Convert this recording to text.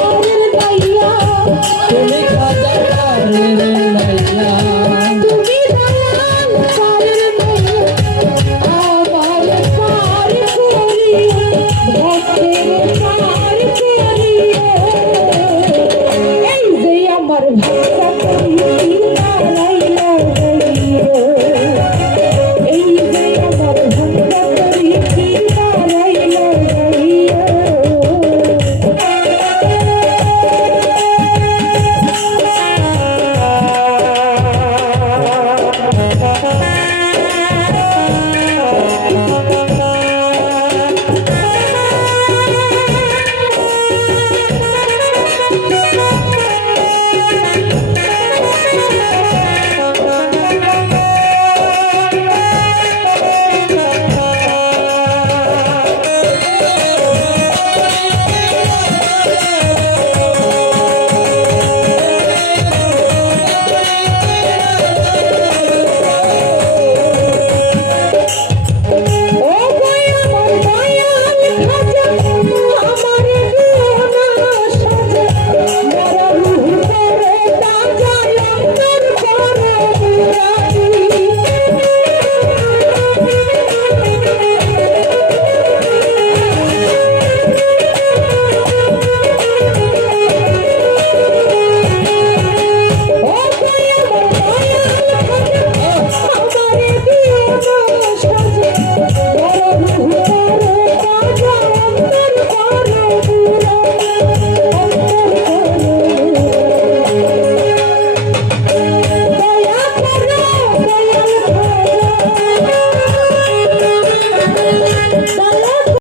I'm gonna die young.